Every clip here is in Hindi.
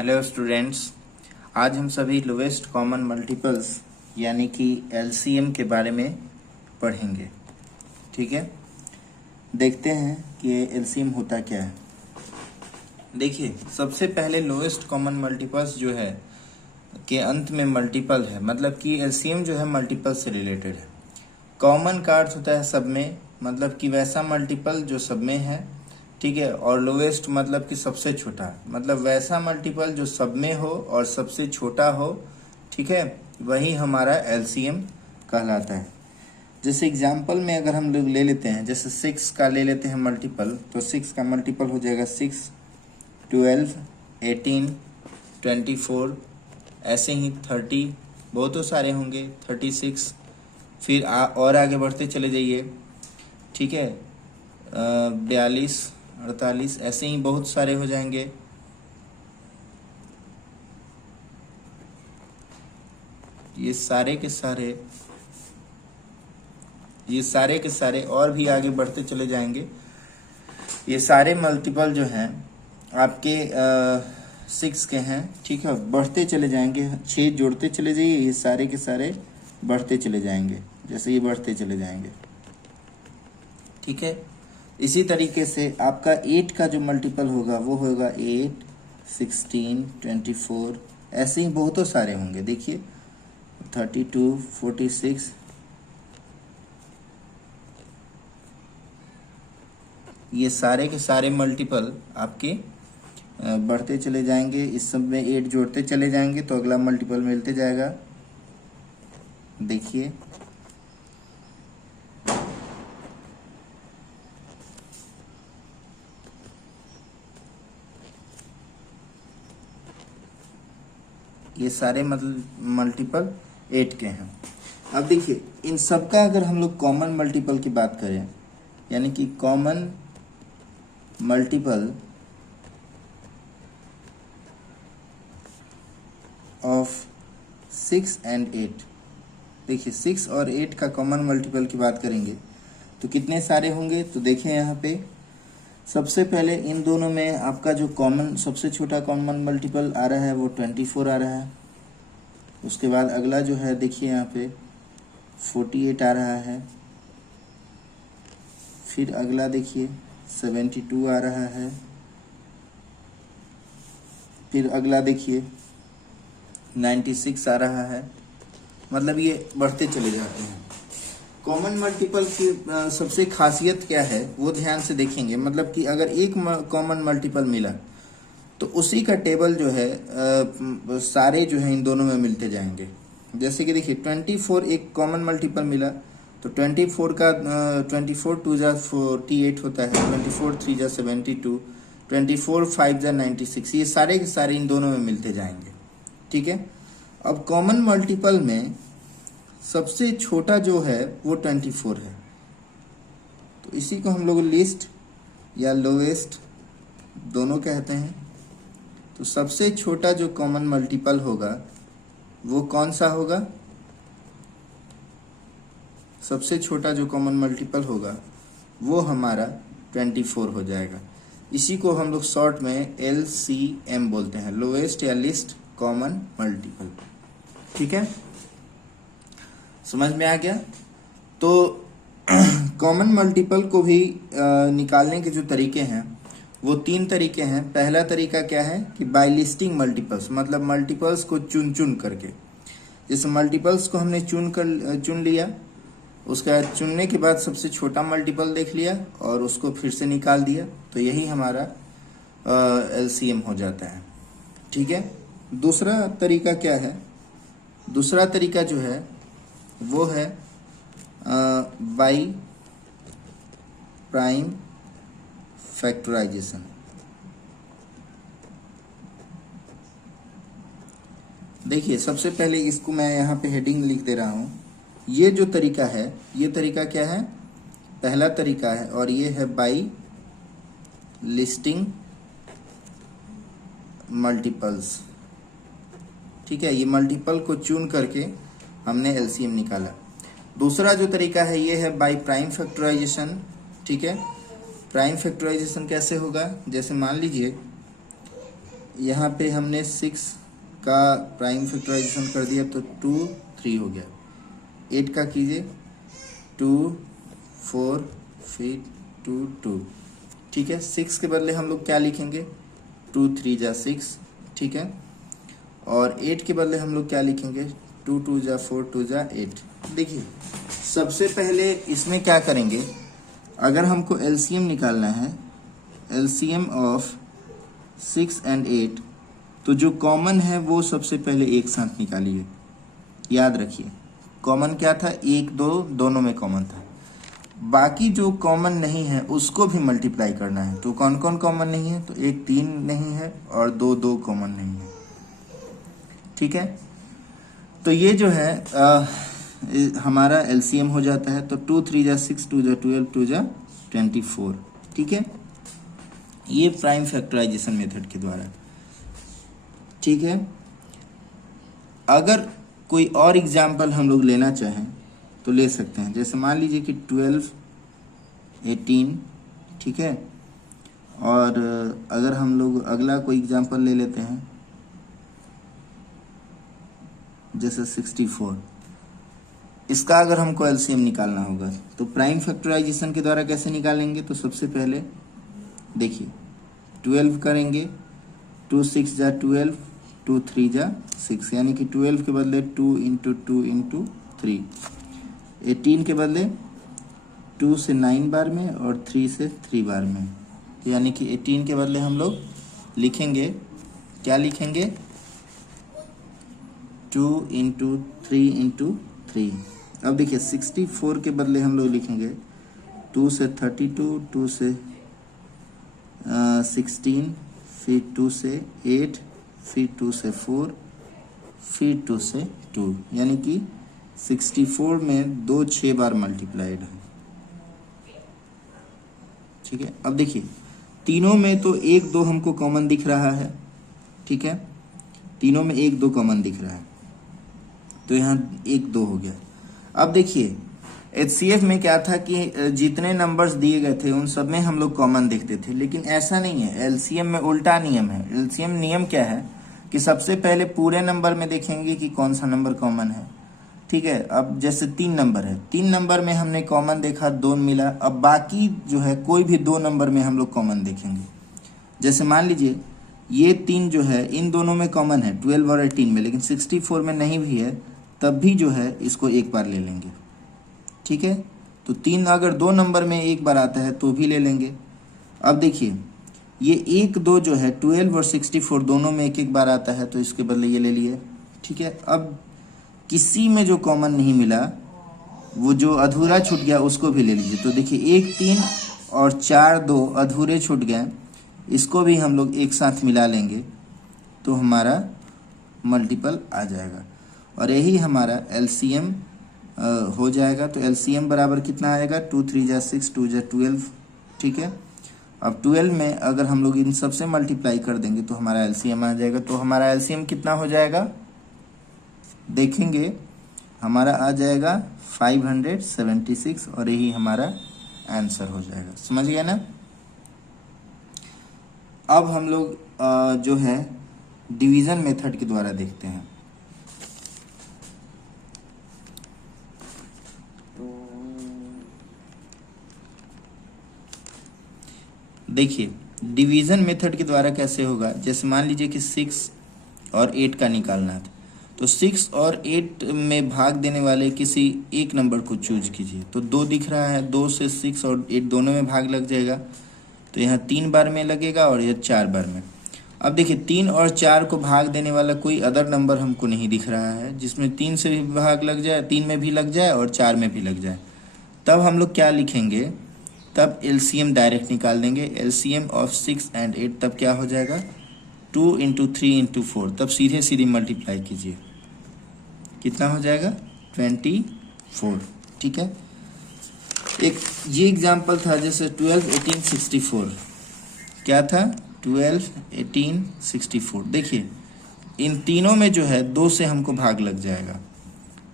हेलो स्टूडेंट्स, आज हम सभी लोवेस्ट कॉमन मल्टीपल्स यानी कि एलसीएम के बारे में पढ़ेंगे। ठीक है, देखते हैं कि एलसीएम होता क्या है। देखिए, सबसे पहले लोवेस्ट कॉमन मल्टीपल्स जो है के अंत में मल्टीपल है, मतलब कि एलसीएम जो है मल्टीपल से रिलेटेड है। कॉमन का अर्थ होता है सब में, मतलब कि वैसा मल्टीपल जो सब में है। ठीक है, और लोवेस्ट मतलब कि सबसे छोटा, मतलब वैसा मल्टीपल जो सब में हो और सबसे छोटा हो। ठीक है, वही हमारा एलसीएम कहलाता है। जैसे एग्जांपल में अगर हम लोग ले लेते हैं, जैसे 6 का ले लेते हैं मल्टीपल, तो 6 का मल्टीपल हो जाएगा 6, 12, 18, 24, ऐसे ही 30, बहुत तो सारे होंगे, 36। फिर और आगे बढ़ते चले जाइए। ठीक है, 42, 48, ऐसे ही बहुत सारे हो जाएंगे। ये सारे के सारे और भी आगे बढ़ते चले जाएंगे। ये सारे मल्टीपल जो हैं आपके 6 के हैं। ठीक है, बढ़ते चले जाएंगे, 6 जोड़ते चले जाइए, ये सारे के सारे बढ़ते चले जाएंगे, जैसे ये बढ़ते चले जाएंगे। ठीक है, इसी तरीके से आपका 8 का जो मल्टीपल होगा वो होगा 8, 16, 24, ऐसे ही बहुतों सारे होंगे। देखिए 32, 46, ये सारे के सारे मल्टीपल आपके बढ़ते चले जाएंगे। इस सब में 8 जोड़ते चले जाएंगे तो अगला मल्टीपल मिलते जाएगा। देखिए ये सारे मल्टीपल 8 के हैं। अब देखिए, इन सब का अगर हम लोग कॉमन मल्टीपल की बात करें, यानी कि कॉमन मल्टीपल ऑफ 6 एंड 8, देखिए 6 और 8 का कॉमन मल्टीपल की बात करेंगे तो कितने सारे होंगे। तो देखिए यहाँ पे सबसे पहले इन दोनों में आपका जो कॉमन सबसे छोटा कॉमन मल्टीपल आ रहा है वो 24 आ रहा है। उसके बाद अगला जो है देखिए यहाँ पे 48 आ रहा है। फिर अगला देखिए 72 आ रहा है। फिर अगला देखिए 96 आ रहा है। मतलब ये बढ़ते चले जाते हैं। कॉमन मल्टीपल की सबसे खासियत क्या है वो ध्यान से देखेंगे। मतलब कि अगर एक कॉमन मल्टीपल मिला तो उसी का टेबल जो है सारे जो है इन दोनों में मिलते जाएंगे। जैसे कि देखिए 24 एक कॉमन मल्टीपल मिला तो 24 का 24 2 जा 48 होता है, 24 3 जा 72, 24 5 जा 96, ये सारे के सारे इन दोनों में मिलते जाएंगे। ठीक है, अब कॉमन मल्टीपल में सबसे छोटा जो है वो 24 है, तो इसी को हम लोग लिस्ट या लोवेस्ट दोनों कहते हैं। तो सबसे छोटा जो कॉमन मल्टीपल होगा वो कौन सा होगा? सबसे छोटा जो कॉमन मल्टीपल होगा वो हमारा 24 हो जाएगा। इसी को हम लोग शॉर्ट में LCM बोलते हैं, लोवेस्ट या लिस्ट कॉमन मल्टीपल। ठीक है, समझ में आ गया? तो कॉमन मल्टीपल को भी निकालने के जो तरीके हैं वो 3 तरीके हैं। पहला तरीका क्या है कि बाय लिस्टिंग मल्टीपल्स, मतलब मल्टीपल्स को चुन करके। जैसे मल्टीपल्स को हमने चुन लिया, उसका चुनने के बाद सबसे छोटा मल्टीपल देख लिया और उसको फिर से निकाल दिया, तो यही हमारा LCM हो जाता है। ठीक है, दूसरा तरीका क्या है? दूसरा तरीका जो है वो है बाई प्राइम फैक्टराइजेशन। देखिए सबसे पहले इसको मैं यहाँ पे हेडिंग लिख दे रहा हूँ। ये जो तरीका है, ये तरीका क्या है? पहला तरीका है, और ये है बाई लिस्टिंग मल्टीपल्स। ठीक है, ये मल्टीपल को चुन करके हमने LCM निकाला। दूसरा जो तरीका है ये है बाय प्राइम फैक्टराइजेशन। ठीक है, प्राइम फैक्टराइजेशन कैसे होगा? जैसे मान लीजिए यहाँ पे हमने 6 का प्राइम फैक्टराइजेशन कर दिया तो 2 3 हो गया। 8 का कीजिए 2 4 फिर 2 2, ठीक है। 6 के बदले हम लोग क्या लिखेंगे 2 3 जा 6, ठीक है। और 8 के बदले हम लोग क्या लिखेंगे 2 2 जा 4 2 जा 8। देखिए सबसे पहले इसमें क्या करेंगे, अगर हमको एलसीएम निकालना है, एलसीएम ऑफ 6 and 8, तो जो कॉमन है वो सबसे पहले एक साथ निकालिए। याद रखिए कॉमन क्या था, 1 2 दोनों में कॉमन था। बाकी जो कॉमन नहीं है उसको भी मल्टीप्लाई करना है। तो कौन कौन कॉमन नहीं है, तो 1 3 नहीं है और 2 2 कॉमन नहीं है, ठीक है। तो ये जो है हमारा एलसीएम हो जाता है। तो 2 3 जा 6 2 जा 12 2 जा 24, ठीक है। ये प्राइम फैक्टराइजेशन मेथड के द्वारा, ठीक है। अगर कोई और एग्जाम्पल हम लोग लेना चाहें तो ले सकते हैं। जैसे मान लीजिए कि 12 18, ठीक है। और अगर हम लोग अगला कोई एग्जाम्पल ले लेते हैं जैसे 64, इसका अगर हमको एलसीएम निकालना होगा तो प्राइम फैक्टराइजेशन के द्वारा कैसे निकालेंगे। तो सबसे पहले देखिए 12 करेंगे, 2 6 जा 12, 2 3 जा 6, यानी कि 12 के बदले 2 इंटू 2 इंटू 3। 18 के बदले 2 से 9 बार में और 3 से 3 बार में, यानी कि 18 के बदले हम लोग लिखेंगे, क्या लिखेंगे 2 इंटू 3 इंटू 3। अब देखिए 64 के बदले हम लोग लिखेंगे 2 से 32, 2 से 16, फिर 2 से 8, फिर 2 से 4, फिर 2 से 2, यानी कि 64 में 2 6 बार मल्टीप्लाइड है, ठीक है। अब देखिए तीनों में तो 1 2 हमको कॉमन दिख रहा है, ठीक है। तीनों में 1 2 कॉमन दिख रहा है, तो यहाँ 1 2 हो गया। अब देखिए एचसीएफ में क्या था कि जितने नंबर्स दिए गए थे उन सब में हम लोग कॉमन देखते थे, लेकिन ऐसा नहीं है। एलसीएम में उल्टा नियम है। एलसीएम नियम क्या है कि सबसे पहले पूरे नंबर में देखेंगे कि कौन सा नंबर कॉमन है, ठीक है। अब जैसे 3 नंबर है, 3 नंबर में हमने कॉमन देखा 2 मिला। अब बाकी जो है कोई भी 2 नंबर में हम लोग कॉमन देखेंगे। जैसे मान लीजिए ये 3 जो है इन दोनों में कॉमन है 12 और 18 में, लेकिन 64 में नहीं भी है, तब भी जो है इसको एक बार ले लेंगे, ठीक है। तो 3 अगर 2 नंबर में एक बार आता है तो भी ले लेंगे। अब देखिए ये 1 2 जो है 12 और 64 दोनों में एक एक बार आता है, तो इसके बदले ये ले लिए, ठीक है। अब किसी में जो कॉमन नहीं मिला, वो जो अधूरा छूट गया उसको भी ले लीजिए। तो देखिए 1 3 और 4 2 अधूरे छूट गए, इसको भी हम लोग एक साथ मिला लेंगे तो हमारा मल्टीपल आ जाएगा और यही हमारा एलसीएम हो जाएगा। तो एलसीएम बराबर कितना आएगा 2 3 जा 6 2 जा 12, ठीक है। अब 12 में अगर हम लोग इन सब से मल्टीप्लाई कर देंगे तो हमारा एलसीएम आ जाएगा। तो हमारा एलसीएम कितना हो जाएगा देखेंगे, हमारा आ जाएगा 576 और यही हमारा आंसर हो जाएगा। समझ गया ना। अब हम लोग जो है डिवीजन मेथड के द्वारा देखते हैं। देखिए डिवीजन मेथड के द्वारा कैसे होगा। जैसे मान लीजिए कि 6 और 8 का निकालना था, तो 6 और 8 में भाग देने वाले किसी एक नंबर को चूज कीजिए। तो 2 दिख रहा है, 2 से 6 और 8 दोनों में भाग लग जाएगा, तो यहाँ 3 बार में लगेगा और यह 4 बार में। अब देखिए 3 और 4 को भाग देने वाला कोई अदर नंबर हमको नहीं दिख रहा है जिसमें 3 से भी भाग लग जाए, 3 में भी लग जाए और 4 में भी लग जाए। तब हम लोग क्या लिखेंगे, तब एलसीएम डायरेक्ट निकाल देंगे। एलसीएम ऑफ 6 and 8 तब क्या हो जाएगा 2 इंटू 3 इंटू 4, तब सीधे सीधे मल्टीप्लाई कीजिए, कितना हो जाएगा 24, ठीक है। एक ये एग्जाम्पल था जैसे 12 18 64, क्या था 12 18 64। देखिए इन तीनों में जो है 2 से हमको भाग लग जाएगा,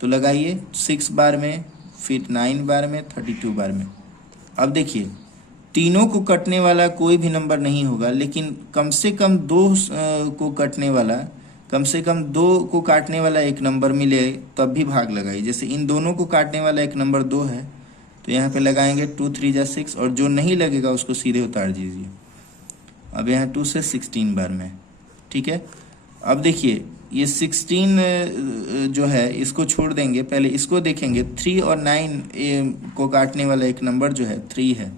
तो लगाइए 6 बार में, फिर 9 बार में, 32 बार में। अब देखिए तीनों को कटने वाला कोई भी नंबर नहीं होगा, लेकिन कम से कम को कटने वाला, कम से कम 2 को काटने वाला एक नंबर मिले तब भी भाग लगाइए। जैसे इन दोनों को काटने वाला एक नंबर 2 है, तो यहाँ पे लगाएंगे 2 3 जा 6, और जो नहीं लगेगा उसको सीधे उतार दीजिए। अब यहाँ 2 से 16 बार में, ठीक है। अब देखिए ये 16 जो है इसको छोड़ देंगे, पहले इसको देखेंगे। 3 और 9 को काटने वाला एक नंबर जो है 3 है,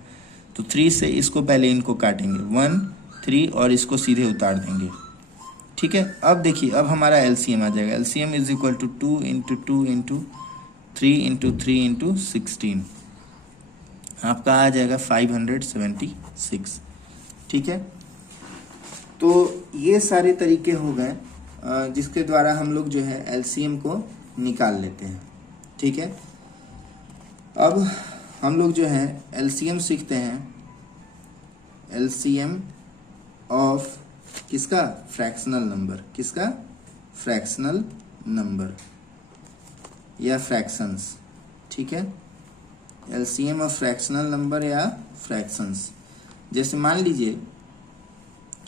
तो 3 से इसको पहले इनको काटेंगे 1 3 और इसको सीधे उतार देंगे, ठीक है। अब देखिए अब हमारा एलसीएम आ जाएगा। LCM is equal to 2 into 2 into 3 into 3 into 16, आपका आ जाएगा 576, ठीक है। तो ये सारे तरीके हो गए जिसके द्वारा हम लोग जो है एलसीएम को निकाल लेते हैं, ठीक है। अब हम लोग जो है एलसीएम सीखते हैं। एलसीएम ऑफ किसका? Fractional number. किसका? फ्रैक्शनल नंबर या फ्रैक्शंस, ठीक है। एलसीएम ऑफ फ्रैक्शनल नंबर या फ्रैक्शंस। जैसे मान लीजिए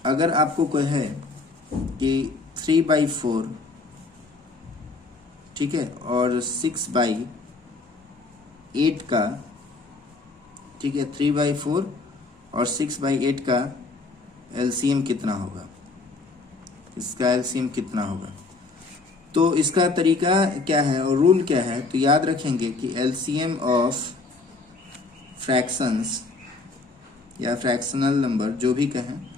अगर आपको कोई है कि 3/4, ठीक है, और 6/8 का, ठीक है, 3/4 और 6/8 का एलसीएम कितना होगा? इसका एलसीएम कितना होगा? तो इसका तरीका क्या है और रूल क्या है? तो याद रखेंगे कि एलसीएम ऑफ फ्रैक्शंस या फ्रैक्शनल नंबर जो भी कहें,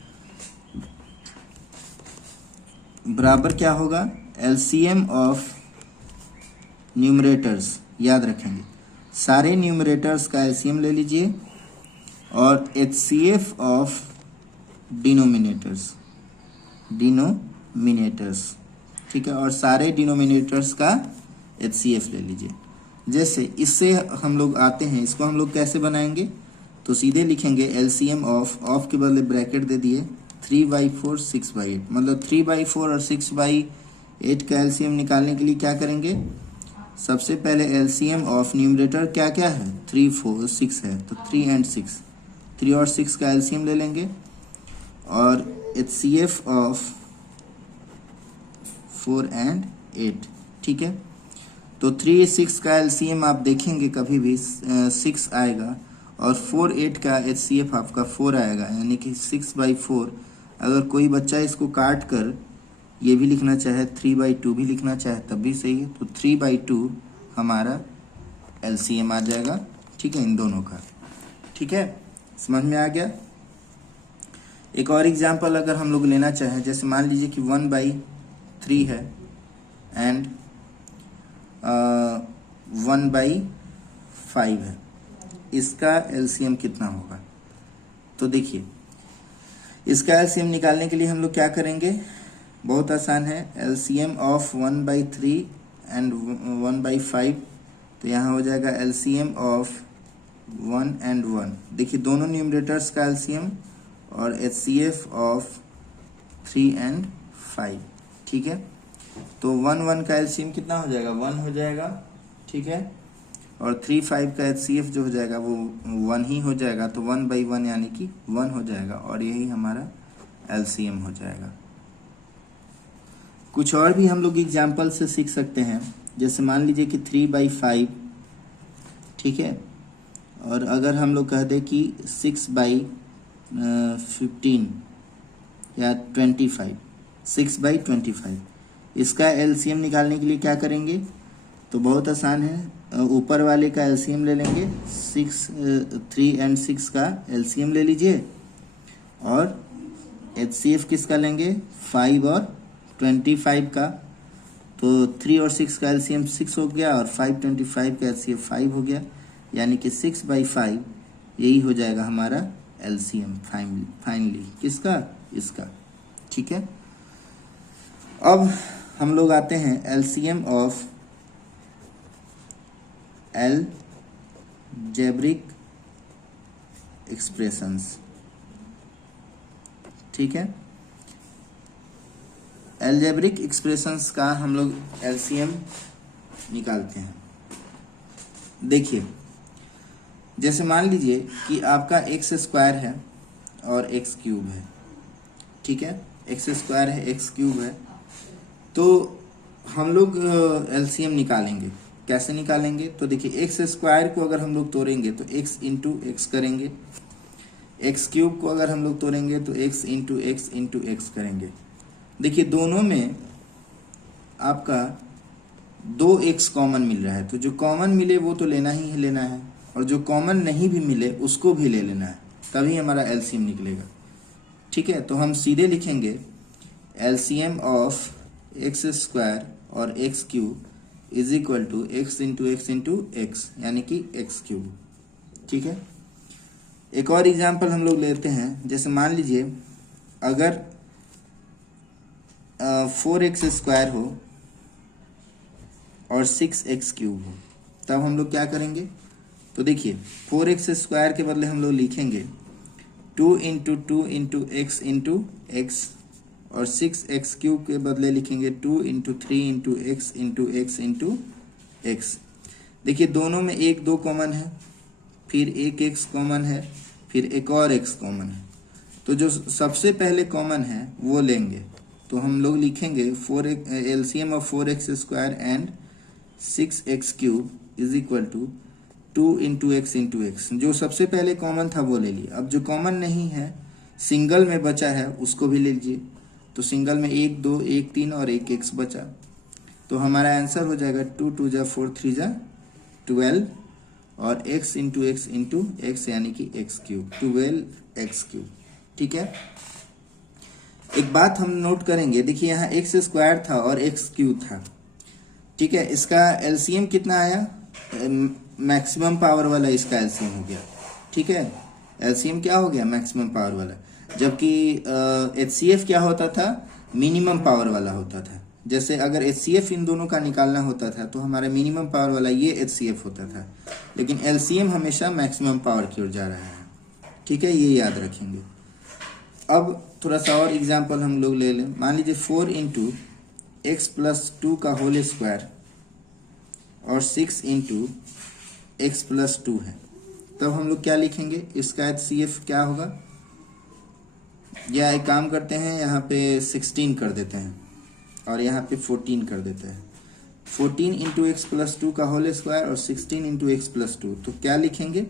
बराबर क्या होगा? LCM of numerators. याद रखेंगे सारे न्यूमरेटर्स का एलसीएम ले लीजिए और एचसीएफ ऑफ डिनोमिनेटर्स, ठीक है, और सारे डिनोमिनेटर्स का एचसीएफ ले लीजिए। जैसे इससे हम लोग आते हैं, इसको हम लोग कैसे बनाएंगे? तो सीधे लिखेंगे एलसीएम ऑफ के बदले ब्रैकेट दे दिए 3/4 6/8, मतलब 3/4 और 6/8 का एलसीएम निकालने के लिए क्या करेंगे? सबसे पहले एलसीएम ऑफ न्यूमरेटर क्या क्या है? 3 4 6 है, तो 3 and 6, 3 और 6 का एलसीएम ले लेंगे और एचसीएफ ऑफ 4 and 8, ठीक है। तो 3 6 का एलसीएम आप देखेंगे कभी भी 6 आएगा और 4 8 का एचसीएफ आपका 4 आएगा, यानी कि 6/4। अगर कोई बच्चा इसको काट कर ये भी लिखना चाहे 3/2 भी लिखना चाहे तब भी सही है, तो 3/2 हमारा एलसीएम आ जाएगा, ठीक है, इन दोनों का, ठीक है। समझ में आ गया? एक और एग्जांपल अगर हम लोग लेना चाहें, जैसे मान लीजिए कि 1/3 है एंड 1/5 है, इसका एलसीएम कितना होगा? तो देखिए इसका एलसीएम निकालने के लिए हम लोग क्या करेंगे? बहुत आसान है। एलसीएम ऑफ 1/3 एंड 1/5, तो यहाँ हो जाएगा एलसीएम ऑफ 1 and 1। देखिए दोनों न्यूमरेटर्स का एलसीएम और एचसीएफ ऑफ 3 and 5, ठीक है। तो 1 1 का एलसीएम कितना हो जाएगा? 1 हो जाएगा, ठीक है, और 3 5 का एचसीएफ जो हो जाएगा वो 1 ही हो जाएगा, तो 1/1 यानी कि 1 हो जाएगा और यही हमारा एलसीएम हो जाएगा। कुछ और भी हम लोग एग्जाम्पल से सीख सकते हैं। जैसे मान लीजिए कि 3/5, ठीक है, और अगर हम लोग कह दें कि 6/15 या 25, 6/25, इसका एलसीएम निकालने के लिए क्या करेंगे? तो बहुत आसान है, ऊपर वाले का एलसीएम ले लेंगे, 3 and 6 का एलसीएम ले लीजिए और एचसीएफ किसका लेंगे? 5 और 25 का। तो 3 और 6 का एलसीएम 6 हो गया और 5 25 का एचसीएफ 5 हो गया, यानी कि 6/5 यही हो जाएगा हमारा एलसीएम फाइनली। किसका? इसका, ठीक है। अब हम लोग आते हैं एलसीएम ऑफ अलजेब्रिक एक्सप्रेशंस, ठीक है। अलजेब्रिक एक्सप्रेशंस का हम लोग एलसीएम निकालते हैं। देखिए जैसे मान लीजिए कि आपका एक्स स्क्वायर है और एक्स क्यूब है, ठीक है, एक्स स्क्वायर है एक्स क्यूब है, तो हम लोग एलसीएम निकालेंगे। कैसे निकालेंगे? तो देखिए एक्स स्क्वायर को अगर हम लोग तोड़ेंगे तो एक्स इंटू एक्स करेंगे, एक्स क्यूब को अगर हम लोग तोड़ेंगे तो एक्स इंटू एक्स करेंगे। देखिए दोनों में आपका 2x कॉमन मिल रहा है, तो जो कॉमन मिले वो तो लेना ही लेना है, और जो कॉमन नहीं भी मिले उसको भी ले लेना है, तभी हमारा एलसीएम निकलेगा। ठीक है, तो हम सीधे लिखेंगे एलसीएम ऑफ एक्स स्क्वायर और x cube is equal to x into x यानी कि एक्स क्यूब। ठीक है, एक और एग्जाम्पल हम लोग लेते हैं। जैसे मान लीजिए अगर 4x स्क्वायर हो और 6x क्यूब हो, तब हम लोग क्या करेंगे? तो देखिए 4x स्क्वायर के बदले हम लोग लिखेंगे 2 इंटू एक्स और 6x क्यूब के बदले लिखेंगे 2 इंटू एक्स। देखिए दोनों में 1 2 कॉमन है, फिर एक x कॉमन है, फिर एक और x कॉमन है, तो जो सबसे पहले कॉमन है वो लेंगे। तो हम लोग लिखेंगे LCM of 4x square and 6x cube is equal to 2 into x. जो सबसे पहले कॉमन था वो ले लिए। अब जो कॉमन नहीं है, सिंगल में बचा है, उसको भी ले लीजिए। तो सिंगल में 1 2 1 3 और एक x बचा, तो हमारा आंसर हो जाएगा 2 2 जा 4 3 जा 12 और x इंटू एक्स यानी कि एक्स क्यूब, 12x क्यूब। ठीक है, एक बात हम नोट करेंगे, देखिए यहाँ एक्स स्क्वायर था और एक्स क्यूब था। ठीक है, इसका एलसीएम कितना आया? मैक्सिमम पावर वाला इसका एलसीएम हो गया। ठीक है, एलसीएम क्या हो गया? मैक्सिमम पावर वाला। जबकि एचसीएफ क्या होता था? मिनिमम पावर वाला होता था। जैसे अगर एचसीएफ इन दोनों का निकालना होता था तो हमारा मिनिमम पावर वाला ये एचसीएफ होता था, लेकिन एलसीएम हमेशा मैक्सिमम पावर की ओर जा रहा है। ठीक है, ये याद रखेंगे। अब थोड़ा सा और एग्जांपल हम लोग ले लें। मान लीजिए 4 इंटू एक्स प्लस 2 का होल स्क्वायर और 6 इंटू एक्स प्लस 2 है, तब हम लोग क्या लिखेंगे? इसका एचसीएफ क्या होगा? या एक काम करते हैं, यहाँ पे 16 कर देते हैं और यहाँ पे 14 कर देते हैं। 14 इंटू एक्स प्लस 2 का होल स्क्वायर और 16 इंटू एक्स प्लस 2, तो क्या लिखेंगे?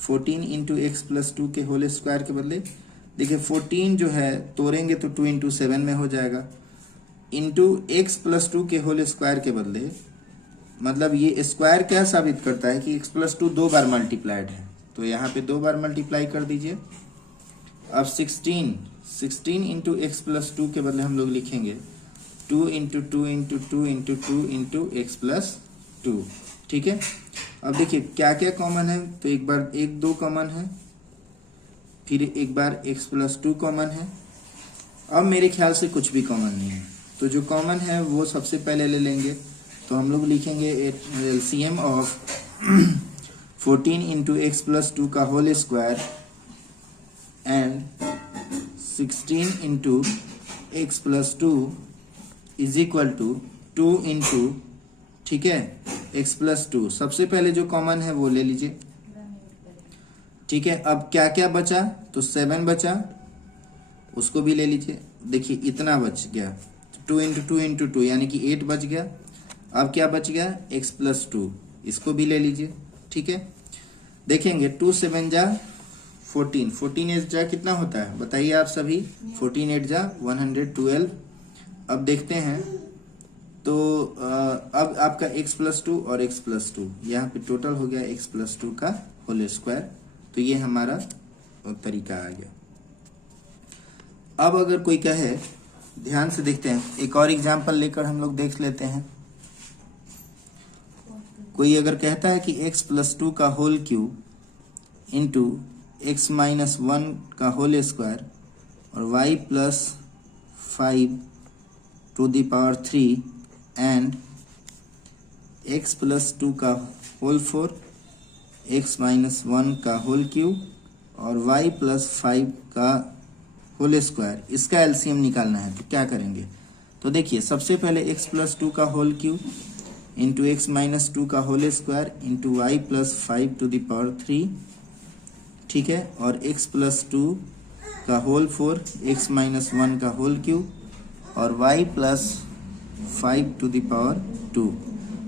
14 इंटू एक्स प्लस 2 के होल स्क्वायर के बदले देखिए 14 जो है तोड़ेंगे तो 2 इंटू 7 में हो जाएगा, इंटू एक्स प्लस 2 के होल स्क्वायर के बदले, मतलब ये स्क्वायर क्या साबित करता है कि एक्स प्लस 2 2 बार मल्टीप्लाइड है, तो यहाँ पे 2 बार मल्टीप्लाई कर दीजिए। अब 16 इंटू एक्स प्लस 2 के बदले हम लोग लिखेंगे 2 इंटू एक्स प्लस 2। ठीक है, अब देखिए क्या क्या कॉमन है, तो एक बार 1 2 कॉमन है, फिर एक बार एक्स प्लस 2 कॉमन है। अब मेरे ख्याल से कुछ भी कॉमन नहीं है, तो जो कॉमन है वो सबसे पहले ले लेंगे। तो हम लोग लिखेंगे LCM of 14 into x plus 2 का whole square and 16 into x plus 2 is equal to 2 into, ठीक है, एक्स प्लस 2। सबसे पहले जो कॉमन है वो ले लीजिए। ठीक है, अब क्या क्या बचा? तो 7 बचा, उसको भी ले लीजिए। देखिए इतना बच गया, 2 इंटू 2 यानी कि 8 बच गया। अब क्या बच गया? x प्लस 2, इसको भी ले लीजिए। ठीक है, देखेंगे 2 7 जा 14, 14 8 जा कितना होता है बताइए आप सभी? 14 8 जा 112। अब देखते हैं तो अब आपका x प्लस 2 और x प्लस 2 यहाँ पे टोटल हो गया x प्लस 2 का होल स्क्वायर, तो ये हमारा तरीका आ गया। अब अगर कोई कहे, ध्यान से देखते हैं, एक और एग्जांपल लेकर हम लोग देख लेते हैं। कोई अगर कहता है कि x प्लस 2 का whole cube into x minus 1 का होल स्क्वायर और y plus 5 to the power 3 and x plus 2 का होल 4, x माइनस 1 का होल क्यूब और y प्लस 5 का होल स्क्वायर, इसका एलसीएम निकालना है, तो क्या करेंगे? तो देखिए सबसे पहले x प्लस 2 का whole cube into x minus two का whole square into Y plus 5 to the power 3, ठीक है, और x प्लस 2 का होल 4, x माइनस 1 का होल क्यूब और y plus 5 to the power 2।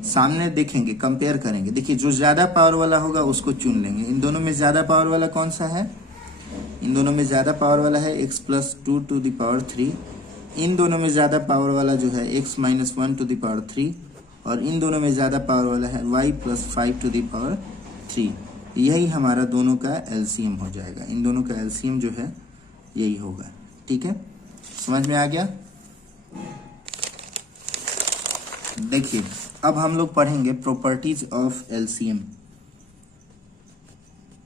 सामने देखेंगे, कंपेयर करेंगे। देखिए जो ज़्यादा पावर वाला होगा उसको चुन लेंगे। इन दोनों में ज़्यादा पावर वाला कौन सा है? इन दोनों में ज़्यादा पावर वाला है x plus 2 to the power 3। इन दोनों में ज़्यादा पावर वाला जो है x minus 1 to the power 3, और इन दोनों में ज़्यादा पावर वाला है y plus 5 to the power 3। यही हमारा दोनों का एलसीएम हो जाएगा। इन दोनों का एलसीएम जो है यही होगा। ठीक है, समझ में आ गया? देखिए अब हम लोग पढ़ेंगे properties of LCM.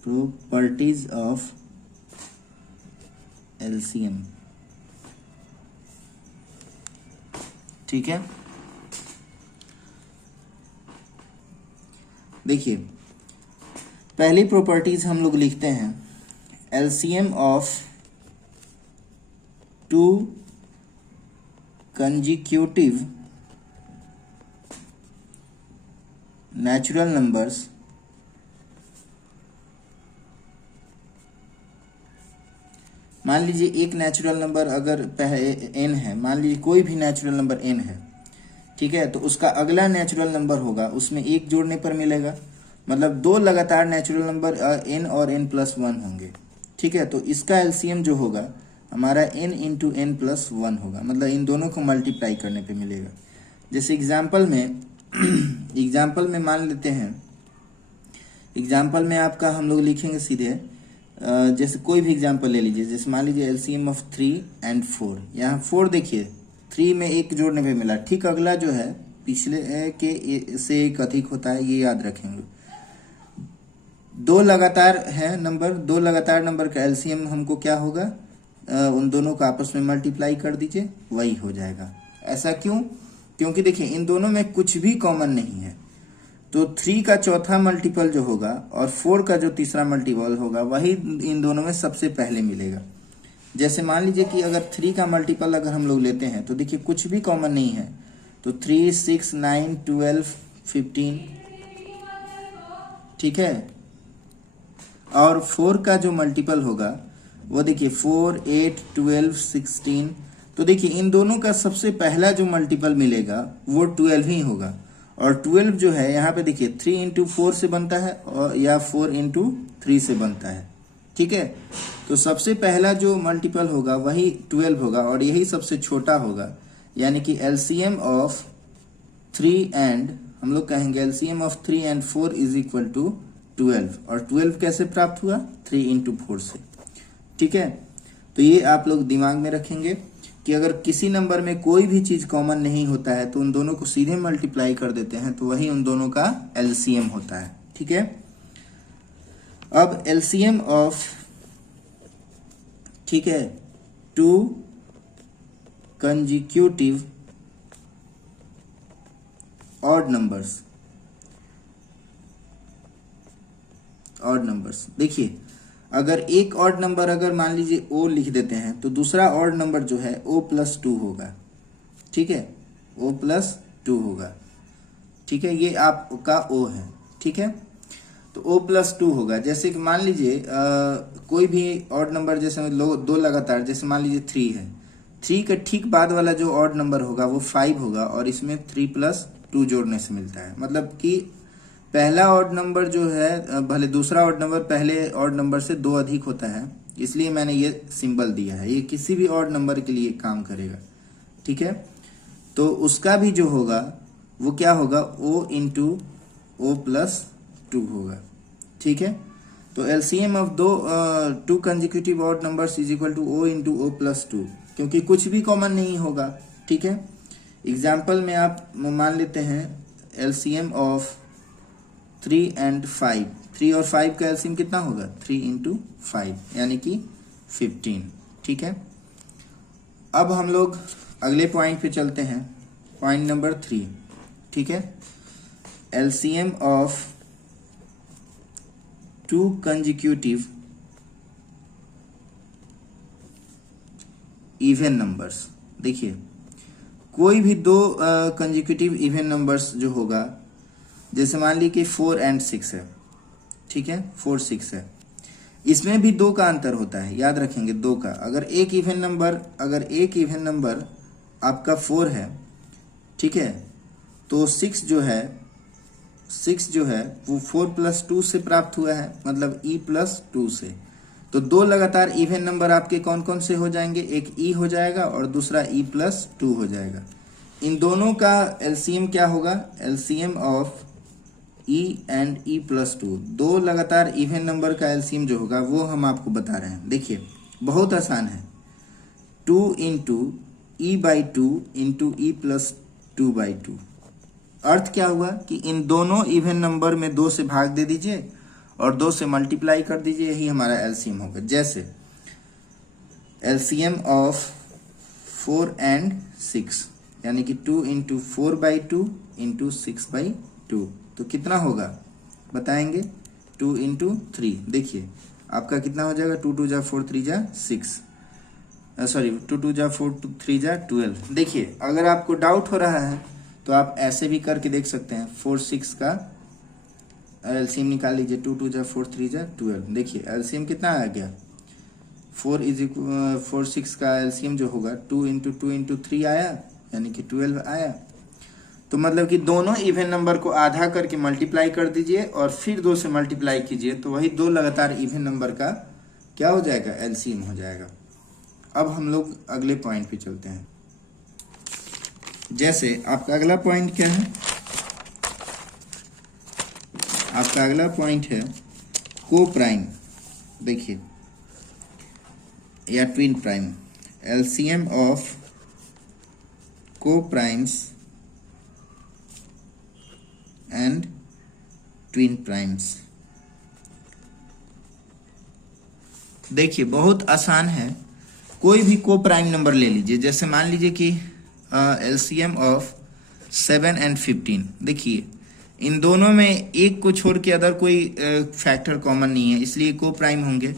Properties of LCM, ठीक है। देखिए पहली प्रॉपर्टीज हम लोग लिखते हैं, LCM of two consecutive natural numbers मान लीजिए एक नेचुरल नंबर अगर n है, मान लीजिए कोई भी नेचुरल नंबर n है, ठीक है, तो उसका अगला नेचुरल नंबर होगा उसमें एक जोड़ने पर मिलेगा। मतलब दो लगातार नेचुरल नंबर n और n प्लस 1 होंगे, ठीक है। तो इसका एलसीएम जो होगा हमारा n इंटू एन प्लस 1 होगा, मतलब इन दोनों को मल्टीप्लाई करने पे मिलेगा। जैसे एग्जाम्पल में मान लेते हैं, एग्जाम्पल में आपका हम लोग लिखेंगे सीधे, जैसे कोई भी एग्जाम्पल ले लीजिए। जैसे मान लीजिए एलसीएम ऑफ 3 एंड 4। यहाँ 4 देखिए 3 में एक जोड़ने पे मिला, ठीक अगला जो है पिछले के से एक अधिक होता है, ये याद रखेंगे। दो लगातार है नंबर, दो लगातार नंबर का एलसीएम हमको क्या होगा, उन दोनों को आपस में मल्टीप्लाई कर दीजिए, वही हो जाएगा। ऐसा क्यों? क्योंकि देखिए इन दोनों में कुछ भी कॉमन नहीं है, तो 3 का चौथा मल्टीपल जो होगा और 4 का जो तीसरा मल्टीपल होगा वही इन दोनों में सबसे पहले मिलेगा। जैसे मान लीजिए कि अगर 3 का मल्टीपल अगर हम लोग लेते हैं तो देखिए कुछ भी कॉमन नहीं है, तो 3, 6, 9, 12, 15, ठीक है। और 4 का जो मल्टीपल होगा वो देखिए 4, 8, 12, 16। तो देखिए इन दोनों का सबसे पहला जो मल्टीपल मिलेगा वो 12 ही होगा। और 12 जो है यहाँ पे देखिए 3 इंटू 4 से बनता है और या 4 इंटू 3 से बनता है, ठीक है। तो सबसे पहला जो मल्टीपल होगा वही 12 होगा और यही सबसे छोटा होगा, यानी कि एलसीएम ऑफ 3 एंड हम लोग कहेंगे LCM of 3 and 4 is equal to 12। और 12 कैसे प्राप्त हुआ? 3 इंटू 4 से, ठीक है। तो ये आप लोग दिमाग में रखेंगे कि अगर किसी नंबर में कोई भी चीज कॉमन नहीं होता है तो उन दोनों को सीधे मल्टीप्लाई कर देते हैं, तो वही उन दोनों का एलसीएम होता है, ठीक है। अब एलसीएम ऑफ, ठीक है, टू कंजिक्यूटिव ऑड नंबर्स, देखिए अगर एक ऑड नंबर अगर मान लीजिए ओ लिख देते हैं तो दूसरा ऑड नंबर जो है ओ प्लस 2 होगा, ठीक है, ओ प्लस 2 होगा, ठीक है। ये आपका ओ है, ठीक है, तो ओ प्लस 2 होगा। जैसे कि मान लीजिए कोई भी ऑड नंबर, जैसे दो लगातार, जैसे मान लीजिए 3 है, 3 के ठीक बाद वाला जो ऑड नंबर होगा वो 5 होगा और इसमें 3 प्लस 2 जोड़ने से मिलता है। मतलब कि पहला ऑड नंबर जो है, भले दूसरा ऑड नंबर पहले ऑड नंबर से 2 अधिक होता है, इसलिए मैंने ये सिंबल दिया है। ये किसी भी ऑड नंबर के लिए काम करेगा, ठीक है। तो उसका भी जो होगा वो क्या होगा, ओ इंटू ओ प्लस 2 होगा, ठीक है। तो LCM of two consecutive odd numbers is equal to o into o plus 2, क्योंकि कुछ भी कॉमन नहीं होगा, ठीक है। एग्जाम्पल में आप मान लेते हैं एलसीएम ऑफ 3 एंड 5। 3 और 5 का एलसीएम कितना होगा? 3 इंटू 5 यानी कि 15, ठीक है। अब हम लोग अगले पॉइंट पे चलते हैं, पॉइंट नंबर 3, ठीक है। LCM of two consecutive even numbers. देखिए कोई भी दो कंजिक्यूटिव इवन नंबर्स जो होगा, जैसे मान ली कि 4 and 6 है, ठीक है, 4 6 है, इसमें भी दो का अंतर होता है, याद रखेंगे दो का। अगर एक इवन नंबर आपका 4 है, ठीक है, तो 6 जो है वो 4 + 2 से प्राप्त हुआ है, मतलब e + 2 से। तो दो लगातार इवन नंबर आपके कौन कौन से हो जाएंगे, एक e हो जाएगा और दूसरा e + 2 हो जाएगा। इन दोनों का एलसीएम क्या होगा, LCM of e and e + 2, दो लगातार इवन नंबर का एलसीएम जो होगा वो हम आपको बता रहे हैं। देखिए बहुत आसान है, 2 × e/2 × e + 2/2। अर्थ क्या हुआ कि इन दोनों इवन नंबर में 2 से भाग दे दीजिए और 2 से मल्टीप्लाई कर दीजिए, यही हमारा एलसीएम होगा। जैसे एलसीएम ऑफ 4 and 6 यानी कि 2 × 4/2 × 6/2, तो कितना होगा बताएंगे, 2 × 3। देखिए आपका कितना हो जाएगा, 2 2 जा 4 3 जा 6, सॉरी 2 2 जा 4 3 जा 12। देखिए अगर आपको डाउट हो रहा है तो आप ऐसे भी करके देख सकते हैं, 4 6 का एलसीएम निकाल लीजिए, 2 2 जा 4 3 जा 12। देखिए एलसीएम कितना आ गया, 4 6 का एलसीएम जो होगा 2 × 2 × 3 आया, यानी कि 12 आया। तो मतलब कि दोनों इवन नंबर को आधा करके मल्टीप्लाई कर दीजिए और फिर 2 से मल्टीप्लाई कीजिए, तो वही दो लगातार इवन नंबर का क्या हो जाएगा, एलसीएम हो जाएगा। अब हम लोग अगले पॉइंट पे चलते हैं। जैसे आपका अगला पॉइंट क्या है, आपका अगला पॉइंट है को-प्राइम। देखिए या twin prime, LCM of coprimes and twin primes. देखिए बहुत आसान है, कोई भी को-प्राइम नंबर ले लीजिए। जैसे मान लीजिए कि एलसीएम ऑफ 7 and 15। देखिए इन दोनों में एक को छोड़ के अदर कोई फैक्टर कॉमन नहीं है, इसलिए को-प्राइम होंगे।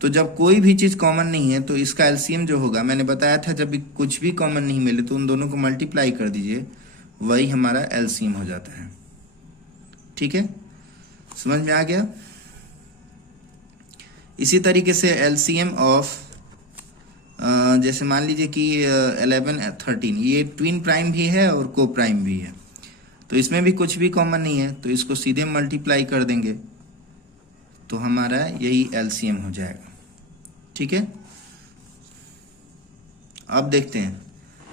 तो जब कोई भी चीज़ कॉमन नहीं है तो इसका एलसीएम जो होगा, मैंने बताया था जब भी कुछ भी कॉमन नहीं मिले तो उन दोनों को मल्टीप्लाई कर दीजिए, वही हमारा एलसीएम हो जाता है। ठीक है, समझ में आ गया। इसी तरीके से एलसीएम ऑफ जैसे मान लीजिए कि 11 13, ये ट्विन प्राइम भी है और को प्राइम भी है, तो इसमें भी कुछ भी कॉमन नहीं है, तो इसको सीधे मल्टीप्लाई कर देंगे तो हमारा यही एलसीएम हो जाएगा। ठीक है, अब देखते हैं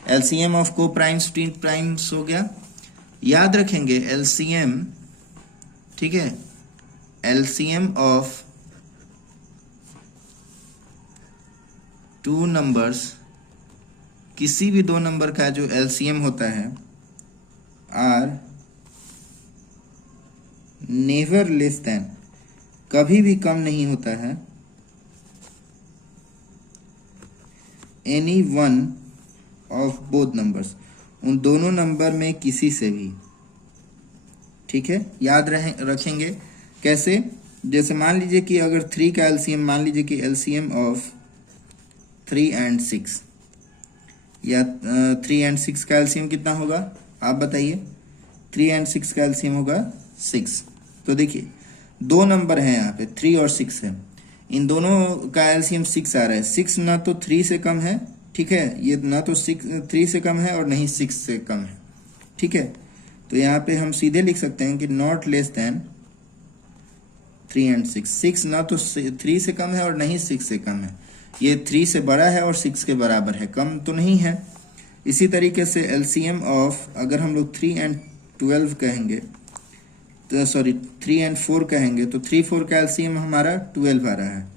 एलसीएम ऑफ को प्राइम्स ट्विन प्राइम्स हो गया। याद रखेंगे एलसीएम, ठीक है, एलसीएम ऑफ टू नंबर्स, किसी भी दो नंबर का जो एलसीएम होता है, आर नेवर लेस देन, कभी भी कम नहीं होता है, any one of both numbers, उन दोनों नंबर में किसी से भी। ठीक है, याद रखेंगे कैसे, जैसे मान लीजिए कि अगर 3 का एलसीएम, मान लीजिए कि एलसीएम ऑफ 3 and 6, या 3 and 6 का एलसीएम कितना होगा आप बताइए, 3 and 6 का एलसीएम होगा 6। तो देखिए दो नंबर हैं यहाँ पे, 3 और 6 है, इन दोनों का एलसीएम 6 आ रहा है। 6 ना तो 3 से कम है, ठीक है, ये ना तो 3 से कम है और नहीं 6 से कम है। ठीक है, तो यहाँ पे हम सीधे लिख सकते हैं कि नॉट लेस देन 3 and 6। 6 ना तो 3 से कम है और नहीं 6 से कम है, ये 3 से बड़ा है और 6 के बराबर है, कम तो नहीं है। इसी तरीके से एलसीएम ऑफ, अगर हम लोग 3 and 12 कहेंगे, तो सॉरी 3 and 4 कहेंगे, तो 3 4 का एलसीएम हमारा 12 आ रहा है।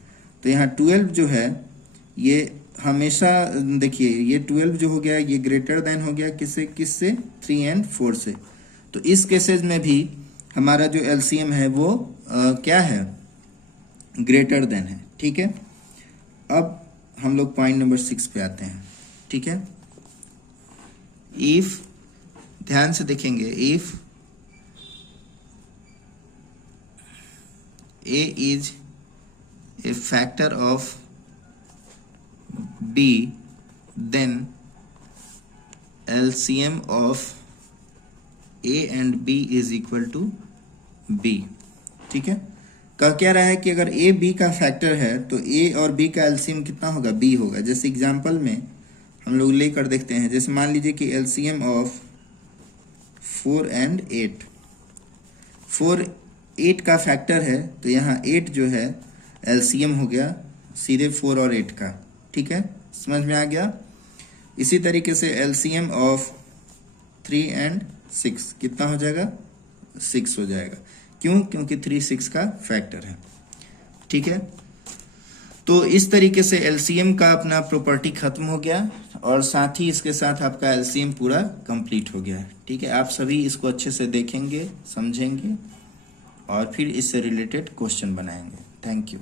तो यहाँ 12 जो है ये हमेशा, देखिए ये 12 जो हो गया ये ग्रेटर देन हो गया किससे 3 and 4 से। तो इस केसेस में भी हमारा जो एलसीएम है वो क्या है, ग्रेटर देन है। ठीक है, अब हम लोग पॉइंट नंबर 6 पे आते हैं। ठीक है, इफ, ध्यान से देखेंगे, if A is a factor of B, then LCM of A and B is equal to B। ठीक है, कह क्या रहा है कि अगर A B का फैक्टर है तो A और B का LCM कितना होगा, B होगा। जैसे एग्जांपल में हम लोग लेकर देखते हैं, जैसे मान लीजिए कि LCM ऑफ 4 एंड 8, 4 8 का फैक्टर है तो यहाँ 8 जो है LCM हो गया सीधे 4 और 8 का। ठीक है, समझ में आ गया। इसी तरीके से LCM ऑफ 3 एंड 6 कितना हो जाएगा, 6 हो जाएगा। क्यों, क्योंकि 3 6 का फैक्टर है। ठीक है, तो इस तरीके से LCM का अपना प्रॉपर्टी खत्म हो गया और साथ ही इसके साथ आपका LCM पूरा कंप्लीट हो गया। ठीक है, आप सभी इसको अच्छे से देखेंगे, समझेंगे और फिर इससे रिलेटेड क्वेश्चन बनाएंगे। Thank you.